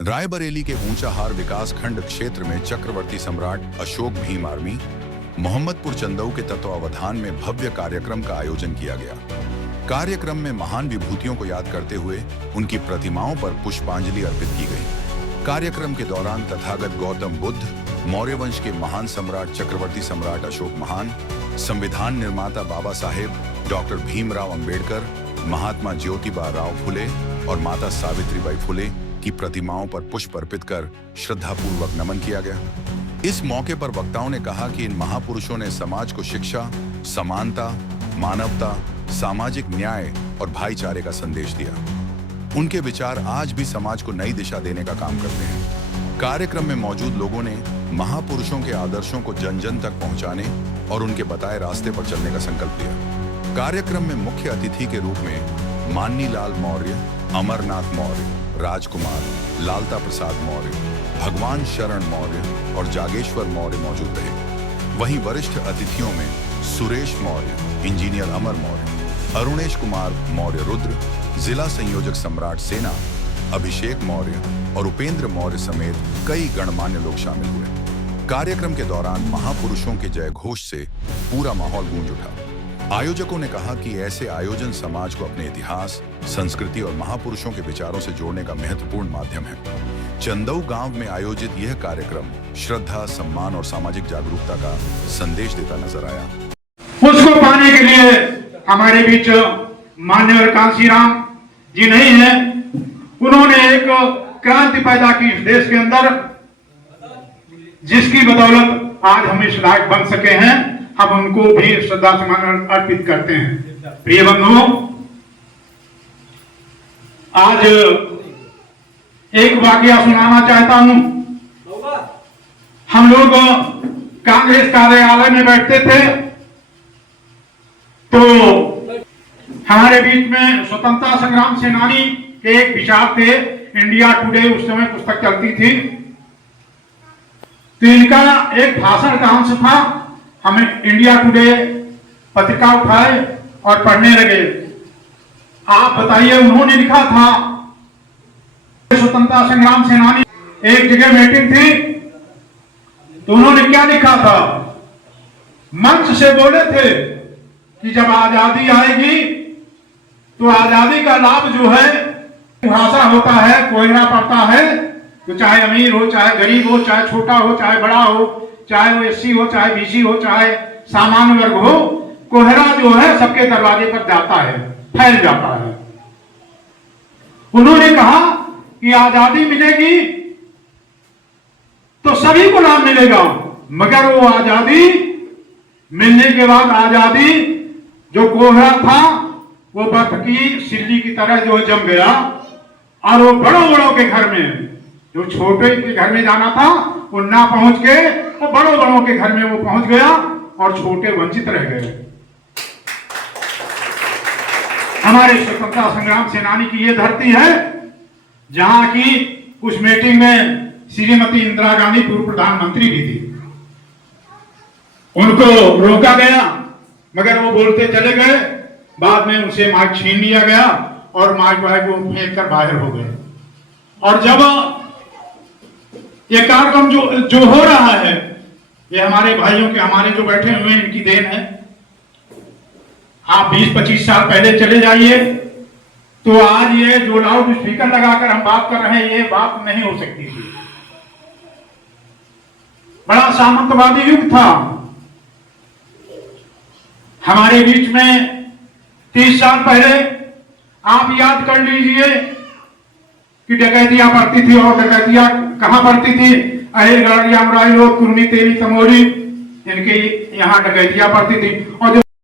रायबरेली के ऊंचाहार विकास खंड क्षेत्र में चक्रवर्ती सम्राट अशोक भीम आर्मी मोहम्मदपुर चंदऊ के तत्वावधान में भव्य कार्यक्रम का आयोजन किया गया। कार्यक्रम में महान विभूतियों को याद करते हुए उनकी प्रतिमाओं पर पुष्पांजलि अर्पित की गई। कार्यक्रम के दौरान तथागत गौतम बुद्ध, मौर्य वंश के महान सम्राट चक्रवर्ती सम्राट अशोक महान, संविधान निर्माता बाबा साहेब डॉक्टर भीमराव अंबेडकर, महात्मा ज्योतिबा राव फुले और माता सावित्रीबाई फुले की प्रतिमाओं पर पुष्प अर्पित कर श्रद्धापूर्वक नमन किया गया। इस मौके पर वक्ताओं ने कहा कि इन महापुरुषों ने समाज को शिक्षा, समानता, मानवता, सामाजिक न्याय और भाईचारे का संदेश दिया। उनके विचार आज भी समाज को नई दिशा देने का काम करते हैं। कार्यक्रम में मौजूद लोगों ने महापुरुषों के आदर्शों को जन जन तक पहुंचाने और उनके बताए रास्ते पर चलने का संकल्प लिया। कार्यक्रम में मुख्य अतिथि के रूप में माननी लाल मौर्य, अमरनाथ मौर्य, राजकुमार, लालता प्रसाद मौर्य, भगवान शरण मौर्य और जागेश्वर मौर्य मौजूद रहे। वहीं वरिष्ठ अतिथियों में सुरेश मौर्य, इंजीनियर अमर मौर्य, अरुणेश कुमार मौर्य रुद्र, जिला संयोजक सम्राट सेना, अभिषेक मौर्य और उपेंद्र मौर्य समेत कई गणमान्य लोग शामिल हुए। कार्यक्रम के दौरान महापुरुषों के जय घोष से पूरा माहौल गूंज उठा। आयोजकों ने कहा कि ऐसे आयोजन समाज को अपने इतिहास, संस्कृति और महापुरुषों के विचारों से जोड़ने का महत्वपूर्ण माध्यम है। चंदऊ गांव में आयोजित यह कार्यक्रम श्रद्धा, सम्मान और सामाजिक जागरूकता का संदेश देता नजर आया। उसको पाने के लिए हमारे बीच मान्यवर कांशीराम जी नहीं है। उन्होंने एक क्रांति पैदा की इस देश के अंदर, जिसकी बदौलत आज हम इस लायक बन सके हैं। हम उनको भी श्रद्धा सुमन अर्पित करते हैं। प्रिय बंधुओं, आज एक वाकया सुनाना चाहता हूं। हम लोग कांग्रेस कार्यालय में बैठते थे तो हमारे बीच में स्वतंत्रता संग्राम सेनानी के एक विचार थे। इंडिया टुडे उस समय पुस्तक चलती थी, तो इनका एक भाषण का अंश था। हमें इंडिया टुडे पत्रिका उठाए और पढ़ने लगे। आप बताइए, उन्होंने लिखा था, स्वतंत्रता संग्राम सेनानी, एक जगह मीटिंग थी तो उन्होंने क्या लिखा था, मंच से बोले थे कि जब आजादी आएगी तो आजादी का लाभ जो है भाषा होता है, कोयना पड़ता है, तो चाहे अमीर हो, चाहे गरीब हो, चाहे छोटा हो, चाहे बड़ा हो, चाहे वो एससी हो, चाहे बीसी हो, चाहे सामान्य वर्ग हो, कोहरा जो है सबके दरवाजे पर जाता है, फैल जाता है। उन्होंने कहा कि आजादी मिलेगी तो सभी को लाभ मिलेगा, मगर वो आजादी मिलने के बाद आजादी जो कोहरा था वो बर्फ की सिल्ली की तरह जो जम गया, और वो बड़ों बड़ों के घर में, जो छोटे के घर में जाना था वो ना पहुंच के वो बड़ों बड़ों के घर में वो पहुंच गया और छोटे वंचित रह गए। हमारे स्वतंत्रता संग्राम सेनानी की ये धरती है जहां की उस मीटिंग में श्रीमती इंदिरा गांधी पूर्व प्रधानमंत्री भी थी। उनको रोका गया मगर वो बोलते चले गए। बाद में उनसे माइक छीन लिया गया और माइक को फेंक कर बाहर हो गए। और जब ये कार्यक्रम जो हो रहा है, ये हमारे भाइयों के, हमारे जो बैठे हुए हैं, इनकी देन है। आप 20-25 साल पहले चले जाइए तो आज ये जो लाउड स्पीकर लगाकर हम बात कर रहे हैं, ये बात नहीं हो सकती थी। बड़ा सामंतवादी युग था। हमारे बीच में 30 साल पहले आप याद कर लीजिए कि डकैतियां पड़ती थी, और डकैतियां कहां पड़ती थी, अहिरगढ़, कुर्मी, तेली, तमोली, इनके यहाँ डकैतियां पड़ती थी। और जो